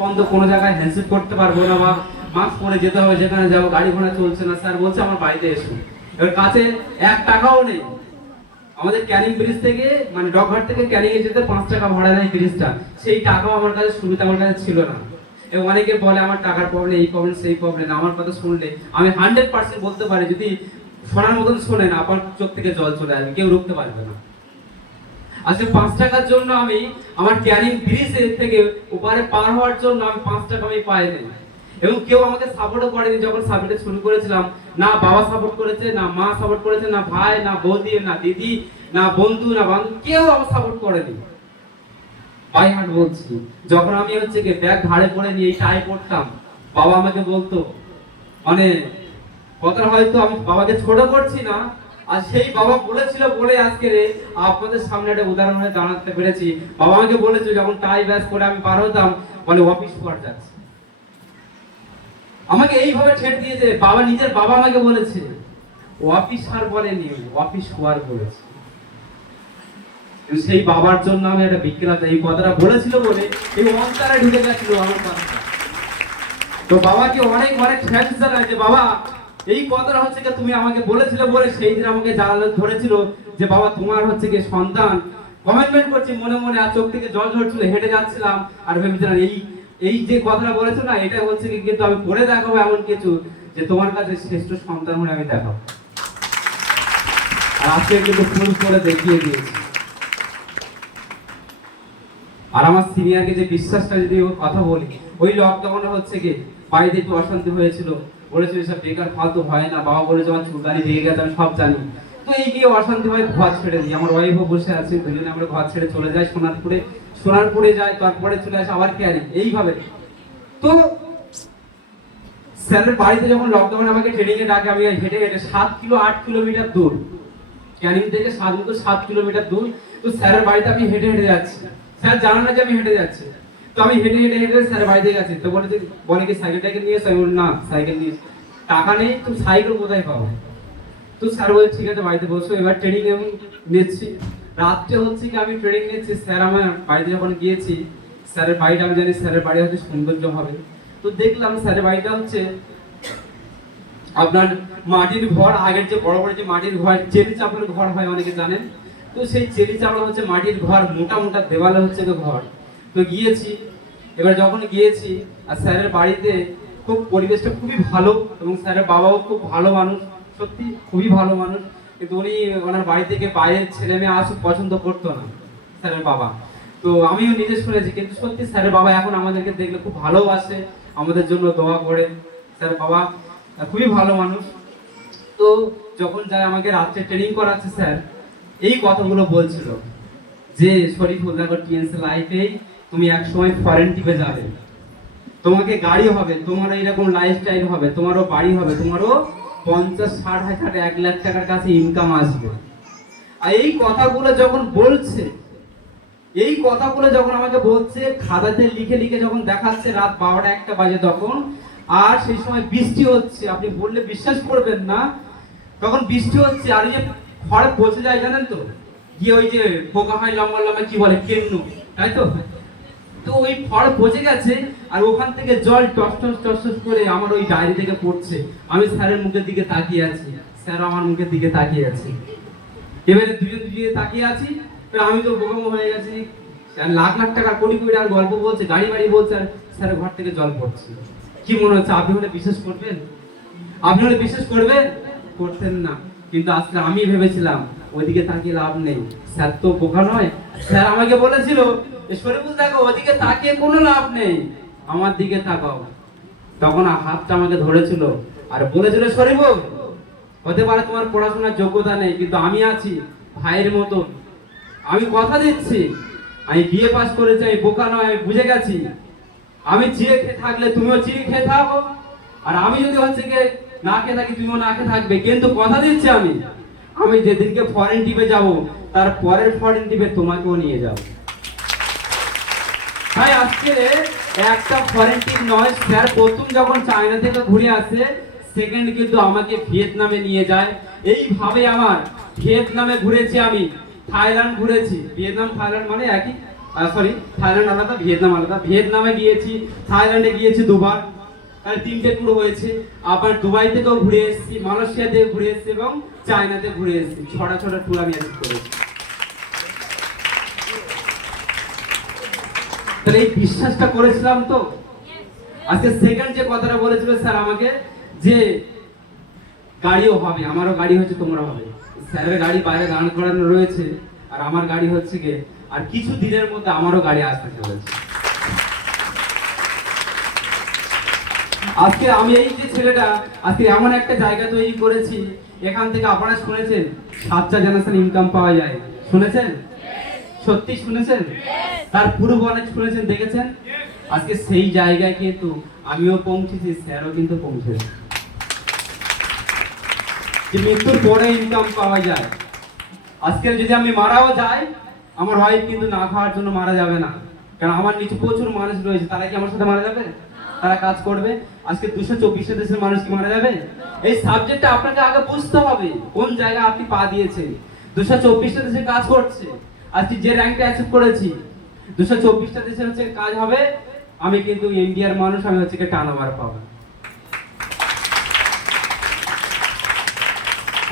বন্ধ কোনো জায়গায় হ্যান্ডশেক করতে পারবো না বা মাস্ক পরে যেতে হবে, যেখানে যাবো গাড়ি ঘোড়া চলছে না, স্যার বলছে আমার বাড়িতে এসো। এবার কাছে 1 টাকাও নেই। আমাদের ক্যানিং ব্রিজ থেকে মানে ডকঘাট থেকে ক্যানিং এ যেতে 5 টাকা ভাড়া নেয় ব্রিজটা, সেই টাকাও আমার কাছে সুবিধা আমার কাছে ছিল না। এবং অনেকে বলে আমার টাকার প্রবলেম, এই প্রবলেম সেই প্রবলেম। আমার কথা শুনলে আমি 100% বলতে পারি, যদি শোনার মতন শোনেন আপনার চোখ থেকে জল চলে আসবে, কেউ রুখতে পারবে না। আজকে 5 টাকার জন্য আমি আমার ক্যানিং ব্রিজ থেকে ওপারে পার হওয়ার জন্য আমি 5 টাকা আমি পাইনি। এবং কেউ আমাকে সাপোর্টও করেনি যখন সাবজেক্টে শুরু করেছিলাম। না বাবা সাপোর্ট করেছে, না মা সাপোর্ট করেছে, না ভাই, না বৌদি, না দিদি, না বন্ধু, না বান্ধব, কেউ আমার সাপোর্ট করেনি। বাই হার্ট বলছি, যখন আমি হচ্ছে কি ব্যাগ ঘাড়ে পরে নিয়ে টাই পড়তাম, বাবা আমাকে বলতো, মানে কথা হয়তো আমি বাবাকে ছোট করছি না, আর সেই বাবা বলেছিল বলে আজকে আপনাদের সামনে একটা উদাহরণ হয়ে দাঁড়াতে পেরেছি। বাবা আমাকে বলেছিল যখন টাই ব্যাস করে আমি পার হতাম, বলে অফিস পর যাচ্ছে। আমাকে এইভাবে ছেড়ে দিয়েছে বাবা, নিজের বাবা আমাকে বলেছে, অফিস আর বলেনি, অফিস হওয়ার বলেছে। সেই বাবার জন্য আমি একটা বিক্রেতা, এই কথাটা বলেছিল বলে এই অন্তরে ঢুকে গেছিল আমার কথাটা। তো বাবাকে অনেক অনেক থ্যাঙ্কস জানাই যে বাবা এই কথাটা হচ্ছে কি তুমি আমাকে বলেছিলে বলে সেই দিন আমাকে জানালে ধরেছিল যে বাবা তোমার হচ্ছে কি সন্তান কমিটমেন্ট করছে মনে মনে, আর চোখ থেকে জল ঝরছিল, হেঁটে যাচ্ছিলাম আর ভেবেছিলাম এই এই যে কথাটা বলেছো না, এটা হচ্ছে কি কিন্তু আমি করে দেখাবো এমন কিছু যে তোমার কাছে শ্রেষ্ঠ সন্তান হয়ে আমি দেখাবো। আর আজকে কিন্তু ফুল করে দেখিয়ে দিয়েছি। আর আমার সিনিয়রকে যে বিশ্বাসটা যদি কথা বলি, ওই লকডাউনে হচ্ছে কি বাড়িতে একটু অশান্তি হয়েছিল, বলেছিল সব বেকার ফালতু হয় না, বাবা বলেছে আমার চুলদারি ভেঙে গেছে, আমি সব জানি। তো এই গিয়ে অশান্তি হয়, ঘর ছেড়ে দিই, আমার ওয়াইফও বসে আছে, দুজনে আমরা ঘর ছেড়ে চলে যাই সোনারপুরে, সোনারপুরে যাই, তারপরে চলে আসে আবার ক্যারি, এইভাবে। তো স্যারের বাড়িতে যখন লকডাউনে আমাকে ট্রেনিং এ ডাকে, আমি হেঁটে হেঁটে 7 কিলোমিটার দূর, ক্যানিং থেকে 7 কিলোমিটার দূর, তো স্যারের বাড়িতে আমি হেঁটে হেঁটে যাচ্ছি। স্যার জানা না যে আমি হেঁটে যাচ্ছি, তো আমি হেঁটে হেঁটে হেঁটে স্যারের বাড়িতে গেছি। তো বলে কি সাইকেল টাইকেল নিয়ে এসে, আমি বলি না সাইকেল নিয়ে টাকা নেই, তো সাইকেল কোথায় পাবো? তো স্যার বলে ঠিক আছে বাড়িতে বসো, এবার ট্রেনিং আমি নিচ্ছি। রাত্রে হচ্ছে কি আমি ট্রেনিং নিচ্ছি, স্যার আমার বাড়িতে যখন গিয়েছি, স্যারের বাড়িটা আমি জানি স্যারের বাড়ি হচ্ছে সৌন্দর্য হবে। তো দেখলাম স্যারের বাড়িটা হচ্ছে আপনার মাটির ঘর, আগের যে বড় বড় যে মাটির ঘর, চেরি চাপড়ের ঘর হয় অনেকে জানেন, তো সেই চেরি চাপড় হচ্ছে মাটির ঘর, মোটা মোটা দেওয়ালে হচ্ছে তো ঘর। তো গিয়েছি, এবার যখন গিয়েছি আর স্যারের বাড়িতে খুব পরিবেশটা খুবই ভালো, এবং স্যারের বাবাও খুব ভালো মানুষ, সত্যি খুবই ভালো মানুষ। কিন্তু উনি ওনার বাড়ি থেকে বাইরের ছেলে মেয়ে আসুক পছন্দ করতো না স্যারের বাবা। তো আমিও নিজে শুনেছি, কিন্তু সত্যি স্যারের বাবা এখন আমাদেরকে দেখলে খুব ভালোবাসে, আমাদের জন্য দোয়া করে। স্যারের বাবা খুবই ভালো মানুষ। তো যখন যায় আমাকে রাত্রে ট্রেনিং করাচ্ছে স্যার, এই কথাগুলো বলছিল যে শরীফুল দেখো টিএনসি লাইফেই তুমি এক সময় ফরেন টিপে যাবে, তোমাকে গাড়ি হবে, তোমার এইরকম লাইফস্টাইল হবে, তোমারও বাড়ি হবে, তোমারও 50-60 হাজার 1 লাখ টাকার কাছে ইনকাম আসবে। আর এই কথাগুলো যখন বলছে, এই কথাগুলো যখন আমাকে বলছে, খাতাতে লিখে লিখে যখন দেখাচ্ছে, রাত 12টা-1টা বাজে তখন, আর সেই সময় বৃষ্টি হচ্ছে, আপনি বললে বিশ্বাস করবেন না, তখন বৃষ্টি হচ্ছে আর এই যে খড় পচে যায় জানেন তো, গিয়ে ওই যে পোকা হয় লম্বা লম্বা, কি বলে কেন্নু, তাই তো? তো ওই খড় পচে গেছে আর ওখান থেকে জল টস টস টস টস করে আমার ওই ডায়েরি থেকে পড়ছে। আমি স্যারের মুখের দিকে তাকিয়ে আছি, স্যার আমার মুখের দিকে তাকিয়ে আছে। এবারে দুজন দুজনে তাকিয়ে আছি, আমি তো বোকামো হয়ে গেছি। স্যার লাখ লাখ টাকা কোটি কোটি টাকার গল্প বলছে, গাড়ি বাড়ি বলছে, আর স্যারের ঘর থেকে জল পড়ছে। কি মনে হচ্ছে আপনি হলে বিশ্বাস করবেন? আপনি হলে বিশ্বাস করবেন? করতেন না। কিন্তু আজকে আমি ভেবেছিলাম ওইদিকে তাকিয়ে লাভ নেই, স্যার তো বোকা নয়। স্যার আমাকে বলেছিল শরীফুল দেখো ওদিকে তাকিয়ে কোনো লাভ নেই, আমার দিকে তাকাও। তখন হাতটা আমাকে ধরেছিল আর বলেছিল শরীফুল হতে পারে তোমার পড়াশোনার যোগ্যতা নেই, কিন্তু আমি আছি ভাইয়ের মতো, আমি কথা দিচ্ছি, আমি বিএ পাস করেছি, আমি বোকা নয়, আমি বুঝে গেছি। আমি চিড়ে খেয়ে থাকলে তুমিও চিড়ে খেয়ে থাকো, আর আমি যদি হচ্ছে গিয়ে না খেয়ে থাকি তুমিও না খেয়ে থাকবে, কিন্তু কথা দিচ্ছি আমি যেদিনকে ফরেন টিপে যাব, তার পরের ফরেন টিপে তোমাকেও নিয়ে যাব। ভাই আজকে একটা ফরেন টিপ নয়, স্যার প্রথম যখন চায়না থেকে ঘুরে আসে, সেকেন্ড কিন্তু আমাকে ভিয়েতনামে নিয়ে যায়। এইভাবে আমার ভিয়েতনামে ঘুরেছি, আমি থাইল্যান্ড ঘুরেছি, ভিয়েতনাম থাইল্যান্ড মানে একই, সরি থাইল্যান্ড আলাদা, ভিয়েতনাম আলাদা। ভিয়েতনামে গিয়েছি, থাইল্যান্ডে গিয়েছি দুবার, তাহলে 3টে ট্যুর হয়েছে। আবার দুবাই থেকেও ঘুরে এসেছি, মালয়েশিয়া থেকে ঘুরে এসেছি এবং চায়নাতে ঘুরে এসেছি। 6টা ট্যুর আমি অ্যাচিভ করেছি। তাহলে এই বিশ্বাসটা করেছিলাম তো। আজকে সেকেন্ড যে কথাটা বলেছিল স্যার আমাকে, যে গাড়িও হবে, আমারও গাড়ি হচ্ছে, তোমারও হবে। স্যারের গাড়ি বাইরে দাঁড় করানো রয়েছে, আর আমার গাড়ি হচ্ছে গিয়ে আর কিছু দিনের মধ্যে আমারও গাড়ি আসতে চলেছে। আজকে আমি এই যে ছেলেটা আজকে এমন একটা জায়গা তৈরি করেছি, এখান থেকে আপনারা শুনেছেন 7টা জেনারেশন ইনকাম পাওয়া যায়, শুনেছেন? সত্যি শুনেছেন? তার পূর্ব অনেক শুনেছেন, দেখেছেন। আজকে সেই জায়গায় কিন্তু আমিও পৌঁছেছি, স্যারও কিন্তু পৌঁছেছে, যে মৃত্যুর পরে ইনকাম পাওয়া যায়। আজকে যদি আমি মারাও যাই, আমার ওয়াইফ কিন্তু না খাওয়ার জন্য মারা যাবে না, কারণ আমার নিচে প্রচুর মানুষ রয়েছে। তারা কি আমার সাথে মারা যাবে? তারা কাজ করবে। আজকে 224 দেশের মানুষ কি মারা যাবে? এই সাবজেক্টটা আপনাকে আগে বুঝতে হবে, কোন জায়গায় আপনি পা দিয়েছেন। 224টা দেশে কাজ করছে, আজকে যে র্যাঙ্কটা অ্যাচিভ করেছি, 224টা দেশে হচ্ছে কাজ হবে। আমি কিন্তু ইন্ডিয়ার মানুষ, আমি হচ্ছে টার্নওভার পাবো।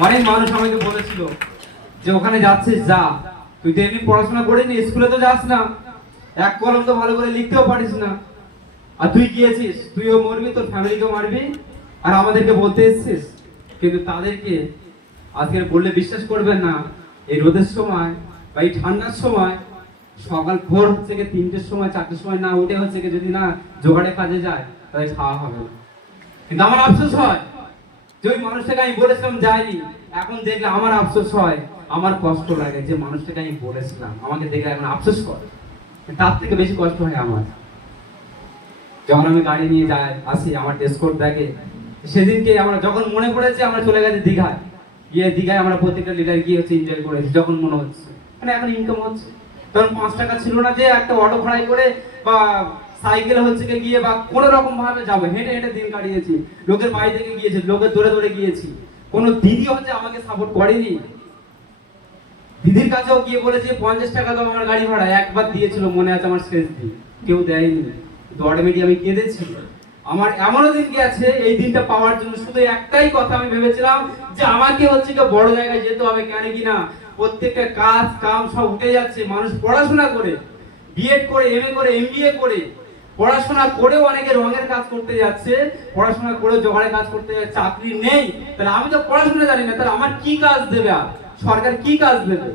অনেক মানুষ আমাকে বলেছিল যে ওখানে যাচ্ছিস যা, তুই তো এমনি পড়াশোনা করিনি, স্কুলে তো যাস না, এক কলম তো ভালো করে লিখতেও পারিস না, আর তুই গিয়েছিস, তুইও মরবি, তোর ফ্যামিলিকেও মারবি, আর আমাদেরকে বলতে এসেছিস। কিন্তু তাদেরকে আজকে বললে বিশ্বাস করবেন না, এই রোদের সময় বা এই ঠান্ডার সময় সকাল ভোর হচ্ছে 3টের সময় 4টের সময় না উঠে হচ্ছে যদি না জোগাড়ে কাজে যায়, তাহলে খাওয়া হবে না। কিন্তু আমার আফসোস হয় যে ওই মানুষটাকে আমি বলেছিলাম যাইনি, এখন দেখলে আমার আফসোস হয়, আমার কষ্ট লাগে যে মানুষটাকে আমি বলেছিলাম, আমাকে দেখলে এখন আফসোস করে। তার থেকে বেশি কষ্ট হয় আমার যখন আমি গাড়ি নিয়ে যাই আসি, আমার ডেস্কোড দেখে। সেদিনকে আমরা যখন মনে পড়েছে, আমরা চলে গেছি দীঘায়, গিয়ে দীঘায় আমরা প্রত্যেকটা লিডার গিয়ে হচ্ছে এনজয় করেছি। যখন মনে হচ্ছে মানে এখন ইনকাম হচ্ছে, তখন 5 টাকা ছিল না যে একটা অটো ভাড়াই করে বা সাইকেল হচ্ছে গিয়ে বা কোনো রকম ভাবে যাবো, হেঁটে হেঁটে দিন কাটিয়েছি, লোকের বাড়ি থেকে গিয়েছি, লোকের দৌড়ে দৌড়ে গিয়েছি। কোনো দিদি হচ্ছে আমাকে সাপোর্ট করেনি। দিদির কাছেও গিয়ে বলেছি 50 টাকা দাও আমার গাড়ি ভাড়া, একবার দিয়েছিল মনে আছে আমার, শেষ দিন কেউ দেয়নি। তো অটোমেটিক আমি কেঁদেছি। আমার এমনও দিন গেছে এই দিনটা পাওয়ার জন্য শুধু একটাই কথা আমি ভেবেছিলাম যে আমাকে হচ্ছে বড় জায়গায় যেতে হবে। কেন কি না প্রত্যেকটা কাজ কাম সব উঠে যাচ্ছে, মানুষ পড়াশোনা করে, বিএড করে, এমএ করে, এমবিএ করে, পড়াশোনা করেও অনেকে রঙের কাজ করতে যাচ্ছে, পড়াশোনা করেও জোগাড়ে কাজ করতে যাচ্ছে, চাকরি নেই। তাহলে আমি তো পড়াশোনা জানি না, তাহলে আমার কি কাজ দেবে? আর সরকার কি কাজ দেবে?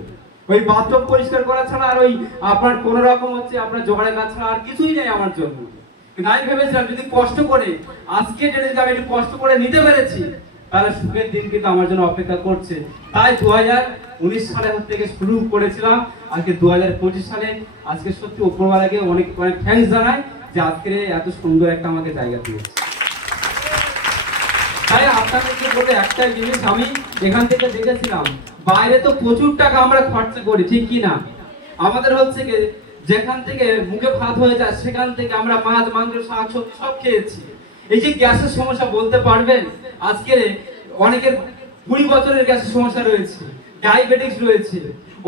ওই বাথরুম পরিষ্কার করা ছাড়া আর ওই আপনার কোন রকম হচ্ছে আপনার জোগাড়ের কাজ ছাড়া আর কিছুই নেই আমার জন্য। কিন্তু আমি ভেবেছিলাম যদি কষ্ট করে আজকে যদি আমি একটু কষ্ট করে নিতে পেরেছি, তাহলে সুখের দিন কিন্তু আমার জন্য অপেক্ষা করছে। তাই 2019 সালে থেকে শুরু করেছিলাম, আজকে 2025 সালে। আজকে সত্যি উপরওয়ালাকে অনেক অনেক থ্যাঙ্কস জানাই যে আজকে এত সুন্দর একটা আমাকে জায়গা দিয়েছে। তাই আপনাদেরকে বলে একটাই জিনিস আমি এখান থেকে দেখেছিলাম, বাইরে তো প্রচুর টাকা আমরা খরচা করি, ঠিক কি না? আমাদের হচ্ছে কি যেখান থেকে মুখে ভাত হয়ে যায় সেখান থেকে আমরা মাছ মাংস শাকসবজি সব খেয়েছি। এই যে গ্যাসের সমস্যা বলতে পারবেন, আজকে অনেকের 20 বছরের গ্যাসের সমস্যা রয়েছে, ডায়াবেটিস রয়েছে,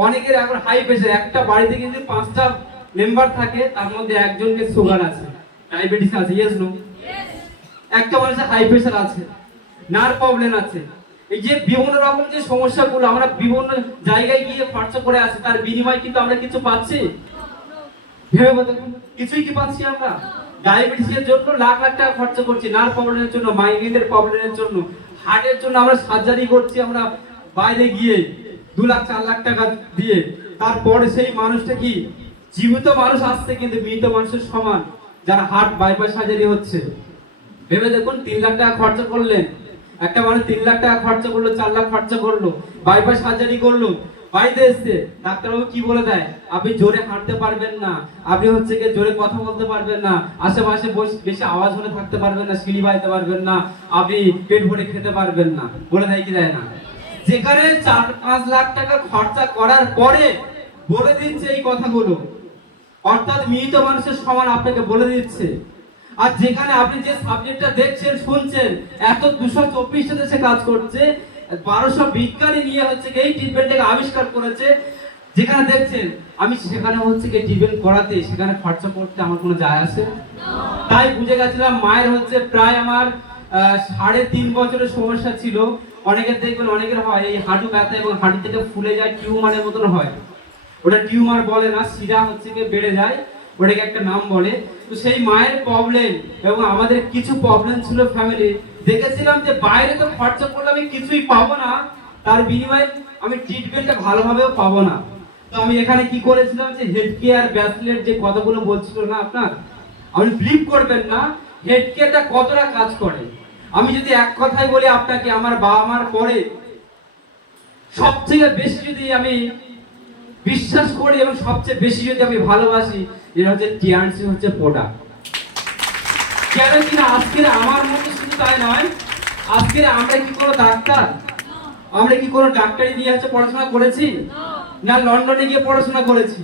অনেকের এখন হাই প্রেসার। একটা বাড়িতে কিন্তু 5টা মেম্বার থাকে, তার মধ্যে একজনকে সুগার আছে, ডায়াবেটিস আছে, ইয়েস নো? একটা মানুষের হাই প্রেসার আছে, নার্ভ প্রবলেম আছে। এই যে বিভিন্ন রকম যে সমস্যাগুলো আমরা বিভিন্ন জায়গায় গিয়ে খরচা করে আসি, তার বিনিময়ে কিন্তু আমরা কিছু পাচ্ছি? ভেবে দেখুন, কিছুই কি পাচ্ছি আমরা? ডায়াবেটিসের জন্য লাখ লাখ টাকা খরচা করছি, নার্ভ প্রবলেমের জন্য, মাইগ্রেনের প্রবলেমের জন্য, হার্টের জন্য আমরা সার্জারি করছি আমরা বাইরে গিয়ে 2 লাখ 4 লাখ টাকা দিয়ে। তারপরে সেই মানুষটা কি জীবিত মানুষ আসছে কিন্তু মৃত মানুষের সমান, যারা হার্ট বাইপাস সার্জারি হচ্ছে। ভেবে দেখুন, 3 লাখ টাকা খরচা করলেন, একটা মানুষ 3 লাখ টাকা খরচা করলো, 4 লাখ খরচা করলো, বাইপাস সার্জারি করলো, বাড়িতে এসছে ডাক্তারবাবু কি বলে দেয়? আপনি জোরে হাঁটতে পারবেন না, আপনি হচ্ছে গিয়ে জোরে কথা বলতে পারবেন না, আশেপাশে বেশি আওয়াজ হলে থাকতে পারবেন না, সিঁড়ি বাইতে পারবেন না, আপনি পেট ভরে খেতে পারবেন না, বলে দেয় কি দেয় না? যেখানে 4-5 লাখ টাকা খরচা করার পরে বলে দিচ্ছে এই কথাগুলো, অর্থাৎ মৃত মানুষের সমান আপনাকে বলে দিচ্ছে। আর যেখানে আপনি যে সাবজেক্টটা দেখছেন শুনছেন, এত 224টা দেশে কাজ করছে, 1200 বিজ্ঞানী নিয়ে হচ্ছে এই ট্রিটমেন্টটাকে আবিষ্কার করেছে, যেখানে দেখছেন আমি সেখানে হচ্ছে কি ডিবেট করাতে সেখানে খরচা করতে আমার কোনো যায় আসে না। তাই বুঝে গেছিলাম মায়ের হচ্ছে প্রায় আমার 3.5 বছরের সমস্যা ছিল। অনেকের দেখবেন অনেকের হয় এই হাঁটু ব্যথা এবং হাঁটু থেকে ফুলে যায় টিউমারের মতন হয়, ওটা টিউমার বলে না, শিরা হচ্ছে কি বেড়ে যায়, ওটাকে একটা নাম বলে। তো সেই মায়ের প্রবলেম এবং আমাদের কিছু প্রবলেম ছিল ফ্যামিলি, দেখেছিলাম যে বাইরে তো খরচা করলে আমি কিছুই পাবো না, তার বিনিময়ে আমি ট্রিটমেন্টটা ভালোভাবেও পাবো না। তো আমি এখানে কি করেছিলাম যে হেড কেয়ার ব্যাচলেট যে কথাগুলো বলছিল না আপনার, আপনি বিলিভ করবেন না হেড কেয়ারটা কতটা কাজ করে। আমি যদি এক কথাই বলি আপনাকে, আমার বাবা মার পরে সবথেকে বেশি যদি আমি বিশ্বাস করি এবং সবচেয়ে বেশি যদি আমি ভালোবাসি, যেটা হচ্ছে টিআরসি হচ্ছে প্রোডাক্ট। কেন কিনা আজকের আমার মতো শুধু তাই নয়, আজকের আমরা কি কোনো ডাক্তার, আমরা কি কোনো ডাক্তারি নিয়ে হচ্ছে পড়াশোনা করেছি না লন্ডনে গিয়ে পড়াশোনা করেছি,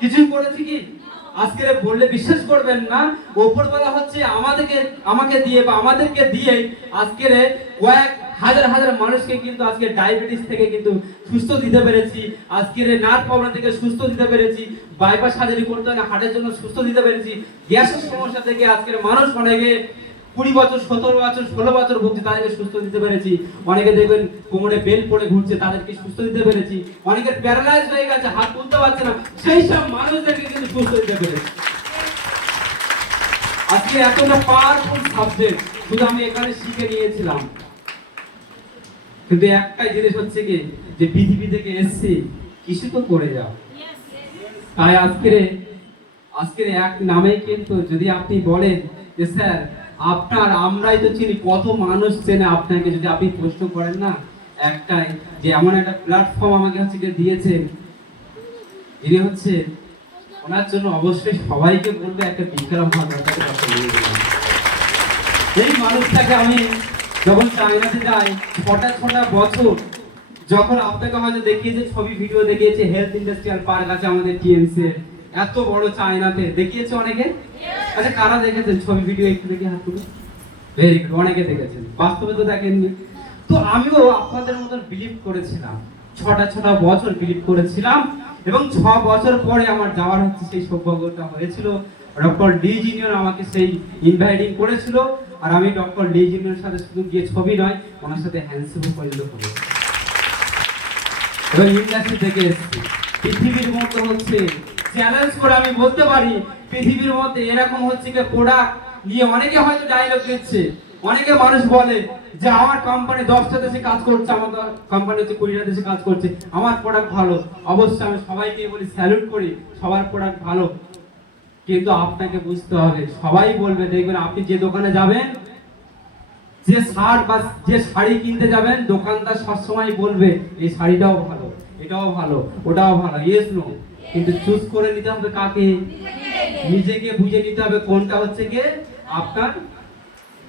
কিছুই করেছি কি? আজকে বললে বিশ্বাস করবেন না, উপরওয়ালা হচ্ছে আমাকে দিয়ে বা আমাদেরকে দিয়ে আজকের কয়েক হাজার হাজার মানুষকে কিন্তু আজকে ডায়াবেটিস থেকে কিন্তু সুস্থ দিতে পেরেছি, আজকের নার্ভ প্রবলেম থেকে সুস্থ দিতে পেরেছি, বাইপাস সার্জারি করতে হয় না হার্টের জন্য সুস্থ দিতে পেরেছি, গ্যাসের সমস্যা থেকে আজকের মানুষ অনেকে 20 বছর 17 বছর 16 বছর ভুগছে তাদেরকে সুস্থ দিতে পেরেছি, অনেকে দেখবেন কোমরে বেল্ট পরে ঘুরছে তাদেরকে সুস্থ দিতে পেরেছি, অনেকের প্যারালাইজ হয়ে গেছে হাত তুলতে পারছে না, সেই সব মানুষদেরকে কিন্তু সুস্থ দিতে পেরেছি। আজকে এতটা পাওয়ারফুল সাবজেক্ট শুধু আমি এখানে শিখে নিয়েছিলাম, কিন্তু একটাই জিনিস হচ্ছে কি যে পৃথিবী থেকে এসেছি কিছু তো করে যাও। তাই আজকের এক নামে কিন্তু যদি আপনি বলেন যে স্যার আপনার আমরাই তো চিনি, কত মানুষ চেনে আপনাকে, যদি আপনি প্রশ্ন করেন না একটাই যে এমন একটা প্ল্যাটফর্ম আমাকে হচ্ছে দিয়েছেন, যিনি হচ্ছে ওনার জন্য অবশ্যই সবাইকে বলবে একটা বিক্রম হওয়া দরকার। এই মানুষটাকে আমি যখন চায়নাতে যাই 6টা বছর, যখন আপনাকে হয়তো দেখিয়েছে ছবি ভিডিও দেখিয়েছে হেলথ ইন্ডাস্ট্রিয়াল পার্ক আছে আমাদের টিএমসি এত বড় চায়নাতে দেখিয়েছে অনেকে, আচ্ছা কারা দেখেছেন ছবি ভিডিও একটু দেখি হাত তুলে, ভেরি গুড, অনেকে দেখেছেন, বাস্তবে তো দেখেননি। তো আমিও আপনাদের মতন বিলিভ করেছিলাম, 6টা বছর বিলিভ করেছিলাম এবং 6 বছর পরে আমার যাওয়ার হচ্ছে সেই সৌভাগ্যটা হয়েছিল। ডক্টর ডি জুনিয়র আমাকে সেই ইনভাইটিং করেছিল, আর আমি ডক্টর ডি জুনিয়রের সাথে শুধু গিয়ে ছবি নয় ওনার সাথে হ্যান্ডশেকও পর্যন্ত করেছি এবং ইন্ডাস্ট্রি থেকে এসেছি। পৃথিবীর মধ্যে হচ্ছে চ্যালেঞ্জ করে আমি বলতে পারি পৃথিবীর মধ্যে এরকম হচ্ছে কি প্রোডাক্ট নিয়ে অনেকে হয়তো ডায়লগ দিচ্ছে, অনেকে মানুষ বলে যে আমার কোম্পানি 10টা দেশে কাজ করছে, আমার কোম্পানি হচ্ছে 20টা দেশে কাজ করছে, আমার প্রোডাক্ট ভালো। অবশ্যই আমি সবাইকে বলি স্যালুট করি, সবার প্রোডাক্ট ভালো, কিন্তু আপনাকে বুঝতে হবে সবাই বলবে, দেখবেন আপনি যে দোকানে যাবেন যে শার্ট বা যে শাড়ি কিনতে যাবেন দোকানদার সবসময় বলবে এই শাড়িটাও ভালো, এটাও ভালো, ওটাও ভালো, ইয়েস নো, কিন্তু চুজ করে নিতে হবে কাকে? নিজেকে বুঝে নিতে হবে কোনটা হচ্ছে গিয়ে আপনার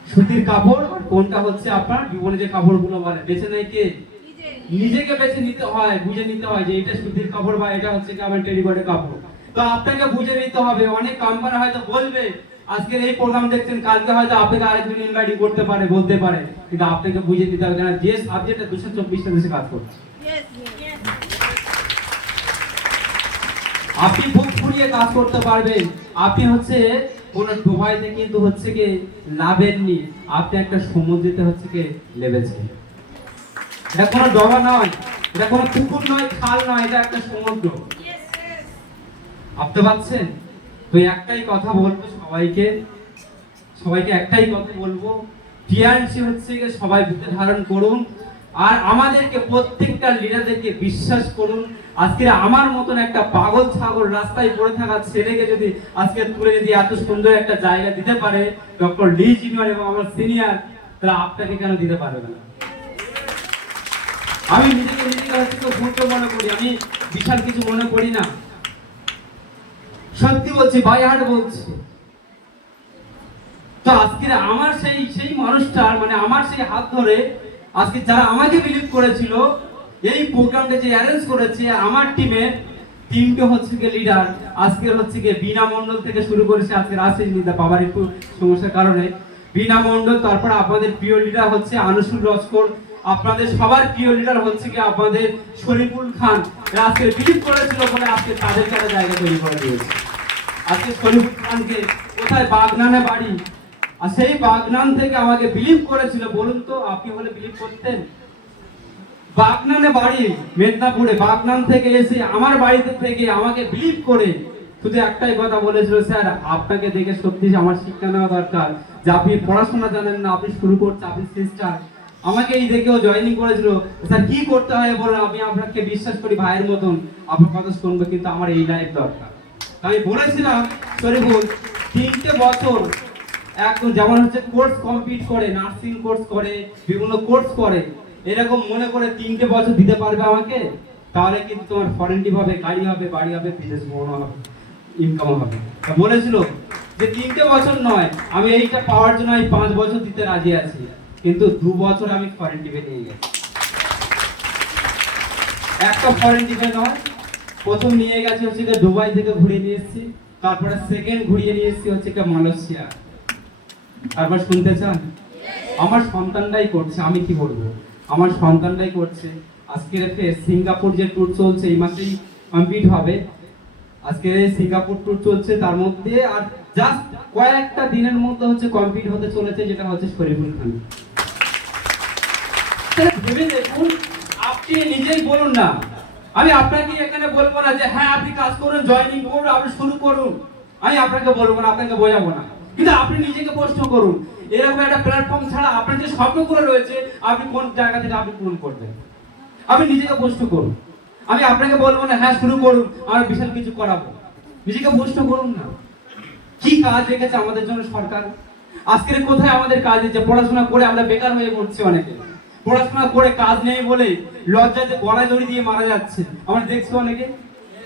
সুতির কাপড় আর কোনটা হচ্ছে আপনার জীবনে যে কাপড়গুলো বলে বেছে নেয় কে? নিজেকে বেছে নিতে হয়, বুঝে নিতে হয় যে এটা সুতির কাপড় বা এটা হচ্ছে কি আমার টেরিকটের কাপড়। তো আপনাকে বুঝে নিতে হবে। অনেক কোম্পানি হয়তো বলবে আজকে এই প্রোগ্রাম দেখছেন, কালকে হয়তো আপনাকে আরেকজন ইনভাইট করতে পারে, বলতে পারে, কিন্তু আপনাকে বুঝে নিতে হবে কারণ যে সাবজেক্টে 224টা দেশে কাজ করছে, আপনি বুক ফুরিয়ে কাজ করতে পারবেন। আপনি হচ্ছে কোন ডুবাইতে কিন্তু হচ্ছে কি লাভেননি, আপনি একটা সমুদ্রেতে হচ্ছে কি লেবেছেন। এটা কোনো ডবা নয়, এটা কোনো পুকুর নয়, খাল নয়, এটা একটা সমুদ্র। ভাবতে পারছেন? তো একটাই কথা বলবো সবাইকে একটাই কথা বলবো, টিআরসি হচ্ছে কি সবাই বুকে ধারণ করুন আর আমাদেরকে প্রত্যেকটা লিডারদেরকে বিশ্বাস করুন। আজকে আমার মতন একটা পাগল ছাগল রাস্তায় পড়ে থাকা ছেলেকে যদি আজকে তুলে যদি এত সুন্দর একটা জায়গা দিতে পারে ডক্টর ডি জুনিয়র এবং আমার সিনিয়র, তাহলে আপনাকে কেন দিতে পারবে না? আমি নিজেকে হচ্ছে ছোট মনে করি, আমি বিশাল কিছু মনে করি না, সত্যি বলছি, বাই হার্ট বলছি। তো আজকে আমার সেই মানুষটার মানে আমার সেই হাত ধরে আজকে যারা আমাকে বিলিভ করেছিল এই প্রোগ্রামটা যে অ্যারেঞ্জ করেছে আমার টিমকে হচ্ছে কি লিডার, আজকে হচ্ছে কি বিনা মণ্ডল থেকে শুরু করেছে, আজকে রাশিদ নিদা বাবার একটু সমস্যার কারণে বিনা মণ্ডল, তারপর আপনাদের প্রিয় লিডার হচ্ছে আনুসুল লস্কর, আপনাদের সবার প্রিয় লিডার হচ্ছে কি আপনাদের শরীফুল খান, এরা আজকে বিলিভ করেছিল বলে আজকে তাদেরকে একটা জায়গা তৈরি করে দিয়েছে। আজকে শরীফুল খানকে কোথায় বাগনানে বাড়ি, আর সেই বাগনান থেকে আমাকে বিলিভ করেছিল। বলুন তো আপনি হলে বিলিভ করতেন? বাগনানে বাড়ি মেদিনীপুরে, বাগনান থেকে এসে আমার বাড়িতে থেকে আমাকে বিলিভ করে শুধু একটাই কথা বলেছিল, স্যার আপনাকে দেখে সত্যি আমার শিক্ষা নেওয়া দরকার, যে আপনি পড়াশোনা জানেন না, আপনি শুরু করছেন, আপনি সিস্টার। আমাকে এই দেখেও জয়েনিং করেছিল, স্যার কি করতে হয় বলুন, আমি আপনাকে বিশ্বাস করি ভাইয়ের মতন, আপনার কথা শুনবো, কিন্তু আমার এই লাইফ দরকার। আমি বলেছিলাম শরীফুল 3টে বছর একদম যেমন হচ্ছে কোর্স কমপ্লিট করে, নার্সিং কোর্স করে, বিভিন্ন কোর্স করে, এরকম মনে করে 3টে বছর দিতে পারবে আমাকে, তাহলে কিন্তু তোমার ফরেনটি হবে, গাড়ি হবে, বাড়ি হবে, বিদেশ ভ্রমণ হবে, ইনকাম হবে। তা বলেছিল যে 3টে বছর নয়, আমি এইটা পাওয়ার জন্য আমি 5 বছর দিতে রাজি আছি, কিন্তু 2 বছর আমি ফরেন টিপে নিয়ে গেছি। একটা ফরেন টিপে নয়, প্রথম নিয়ে গেছে হচ্ছে দুবাই থেকে ঘুরিয়ে নিয়ে এসেছি, তারপরে সেকেন্ড ঘুরিয়ে নিয়ে এসেছি হচ্ছে মালয়েশিয়া। তারপর শুনতে চান? আমার সন্তানটাই করছে, আমি কি বলবো, আমার সন্তানটাই করছে। আজকে সিঙ্গাপুর যে ট্যুর চলছে এই মাসেই কমপ্লিট হবে, আজকে সিঙ্গাপুর ট্যুর চলছে, তার মধ্যে আর জাস্ট কয়েকটা দিনের মধ্যে হচ্ছে কমপ্লিট হতে চলেছে, যেটা হচ্ছে শরীফুল খান। ভেবে দেখুন, আপনি নিজেই বলুন না, আমি আপনাকে এখানে বলবো না যে হ্যাঁ আপনি কাজ করুন, জয়েনিং করুন, আপনি শুরু করুন, আমি আপনাকে বলবো না, আপনাকে বোঝাবো না, কিন্তু আপনি নিজেকে প্রশ্ন করুন, এরকম একটা প্ল্যাটফর্ম ছাড়া আপনার যে স্বপ্নগুলো রয়েছে আপনি কোন জায়গা থেকে আপনি পূরণ করবেন? আপনি নিজেকে প্রশ্ন করুন। আমি আপনাকে বলবো না হ্যাঁ শুরু করুন, আমরা বিশাল কিছু করাবো, নিজেকে প্রশ্ন করুন না, কি কাজ রেখেছে আমাদের জন্য সরকার? আজকের কোথায় আমাদের কাজ আছে? পড়াশোনা করে আমরা বেকার হয়ে পড়ছি, অনেকে পড়াশোনা করে কাজ নেই বলে লজ্জাতে গলায় দড়ি দিয়ে মারা যাচ্ছে, আমরা দেখছি, অনেকে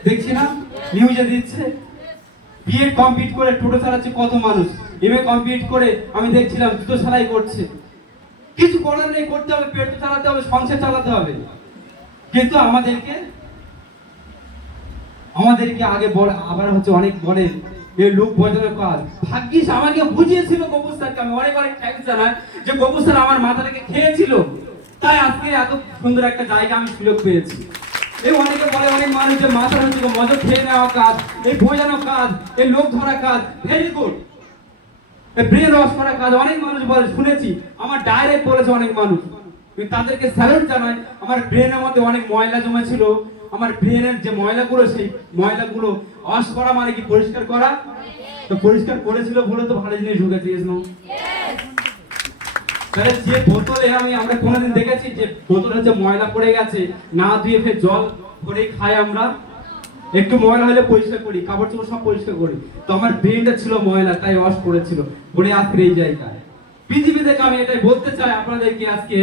দেখছি না, নিউজে দিচ্ছে। বিএড কমপ্লিট করে টোটো চালাচ্ছে কত মানুষ, এমএ কমপ্লিট করে আমি দেখছিলাম জুতো সেলাই করছে। কিছু করার নেই, করতে হবে, পেট চালাতে হবে, সংসার চালাতে হবে, কিন্তু আমাদেরকে আগে বড় আবার হচ্ছে অনেক বলে এই লোক বোঝানোর কাজ। ভাগ্যিস আমাকে বুঝিয়েছিল গবুর স্যারকে, আমি অনেক অনেক থ্যাঙ্কস জানাই যে গবুর স্যার আমার মাথাটাকে খেয়েছিল, তাই আজকে এত সুন্দর একটা জায়গা আমি সুযোগ পেয়েছি। এই অনেকে বলে, অনেক মানুষ যে মাথার হচ্ছে মজা খেয়ে নেওয়া কাজ, এই বোঝানো কাজ, এই লোক ধরা কাজ, ভেরি গুড, এই ব্রেন ওয়াশ করা কাজ অনেক মানুষ বলে, শুনেছি, আমার ডাইরেক্ট বলেছে অনেক মানুষ, তাদেরকে স্যালুট জানাই। আমার ব্রেনের মধ্যে অনেক ময়লা জমা ছিল, আমার ব্রেনের যে ময়লাগুলো, সেই ময়লাগুলো ওয়াশ করা মানে কি পরিষ্কার করা, তো পরিষ্কার করেছিল বলে তো ভালো জিনিস ঢুকেছে। তাহলে যে বোতলে আমরা কোনোদিন দেখেছি যে বোতলে হচ্ছে ময়লা পড়ে গেছে, না ধুয়ে ফের জল ভরে খাই আমরা, একটু ময়লা হলে পরিষ্কার করি, কাপড় চোপড় সব পরিষ্কার করি, তো আমার ব্রেনটা ছিল ময়লা, তাই ওয়াশ করেছিল বলে আজকে এই জায়গায়। পৃথিবী থেকে আমি এটাই বলতে চাই আপনাদেরকে আজকে,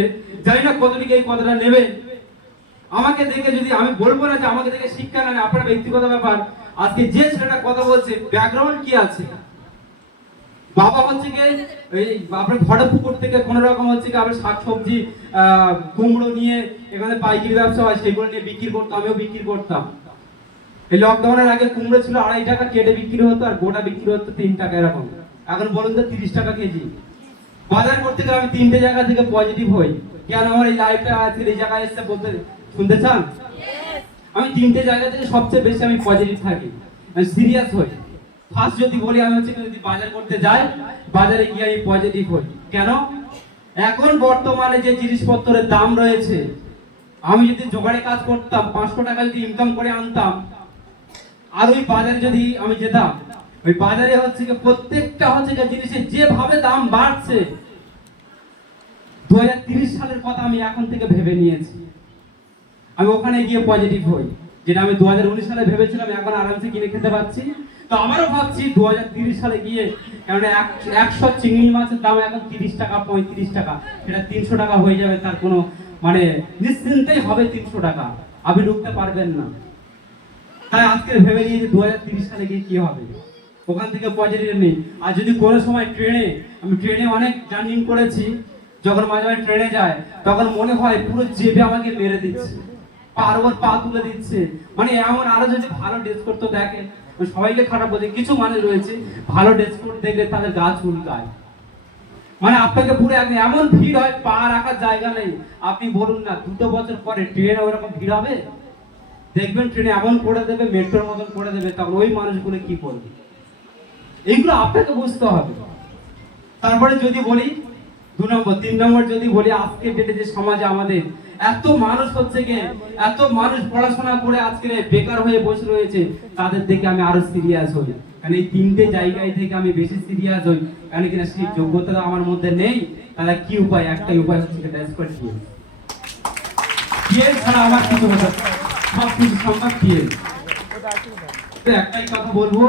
জানি না কতদিকে এই কথাটা নেবেন, আমাকে দেখে যদি, আমি বলবো না যে আমাকে দেখে শিক্ষা নেন, আপনার ব্যক্তিগত ব্যাপার। আজকে যে ছেলেটা কথা বলছে ব্যাকগ্রাউন্ড কি আছে, বাবা হচ্ছে কি এই আপনার ঘরে পুকুর থেকে কোন রকম হচ্ছে কি আপনার শাকসবজি কুমড়ো নিয়ে এখানে পাইকারি ব্যবসা হয়, সেগুলো নিয়ে বিক্রি করতাম, আমিও বিক্রি করতাম। এই লকডাউনের আগে কুমড়ো ছিল 2.5 টাকা কেটে বিক্রি হতো, আর গোটা বিক্রি হতো 3 টাকা এরকম, এখন বলুন তো 30 টাকা কেজি। বাজার করতে গেলে আমি 3টে জায়গা থেকে পজিটিভ হই, কেন আমার এই লাইফটা আজকে এই জায়গায় এসে বলতে শুনতে চান? আমি 3টে জায়গা থেকে সবচেয়ে বেশি আমি পজিটিভ থাকি, আমি সিরিয়াস হই। ফার্স্ট যদি বলি, আমি হচ্ছে যদি বাজার করতে যাই, বাজারে গিয়ে আমি পজিটিভ হই, কেন? এখন বর্তমানে যে জিনিসপত্রের দাম রয়েছে, আমি যদি জোগাড়ে কাজ করতাম, 500 টাকা যদি ইনকাম করে আনতাম, আর ওই বাজারে যদি আমি যেতাম, ওই বাজারে হচ্ছে কি প্রত্যেকটা হচ্ছে কি জিনিসের যেভাবে দাম বাড়ছে, 2030 সালের কথা আমি এখন থেকে ভেবে নিয়েছি, আমি ওখানে গিয়ে পজিটিভ হই, যেটা আমি 2019 সালে ভেবেছিলাম এখন আরামসে কিনে খেতে পাচ্ছি, তো আমারও ভাবছি 2030 সালে গিয়ে, কারণ 100 চিংড়ি মাছের দাম এখন 30 টাকা 35 টাকা, সেটা 300 টাকা হয়ে যাবে, তার কোনো মানে নিশ্চিন্তেই হবে 300 টাকা, আপনি ঢুকতে পারবেন না। তাই আজকে ভেবে নিয়ে 2030 সালে গিয়ে কি হবে, ওখান থেকে পজিটিভ নেই। আর যদি কোনো সময় আমি ট্রেনে অনেক জার্নি করেছি, যখন মাঝে মাঝে ট্রেনে যায় তখন মনে হয় পুরো জেবে আমাকে মেরে দিচ্ছে, পার ওপর পা তুলে দিচ্ছে, মানে এমন। আরো যদি ভালো ড্রেস করতে দেখে, সবাইকে খারাপ বলছে, কিছু মানুষ রয়েছে ভালো ড্রেস করতে দেখলে তাদের গা চুলকায়, মানে আপনাকে পুরো এমন ভিড় হয়, পা রাখার জায়গা নেই। আপনি বলুন না 2 বছর পরে ট্রেনে ওরকম ভিড় হবে? দেখবেন ট্রেনে এমন করে দেবে, মেট্রোর মতন করে দেবে, তখন ওই মানুষগুলো কি করবে? এইগুলো আপনাকে বুঝতে হবে। তারপরে যদি বলি 2 নম্বর, 3 নম্বর যদি বলি, আজকে ডেটে যে সমাজে আমাদের এত মানুষ হচ্ছে গিয়ে, এত মানুষ পড়াশোনা করে আজকে বেকার হয়ে বসে রয়েছে, তাদের থেকে আমি আরো সিরিয়াস হই। কারণ এই 3টে জায়গায় থেকে আমি বেশি সিরিয়াস হই, কারণ কিনা সেই যোগ্যতা আমার মধ্যে নেই। তাহলে কি উপায়? একটাই উপায় হচ্ছে ড্যাশবোর্ড দিয়ে। ছাড়া আমার কিছু হতে, সব কিছু সম্ভব দিয়ে। তো একটাই কথা বলবো,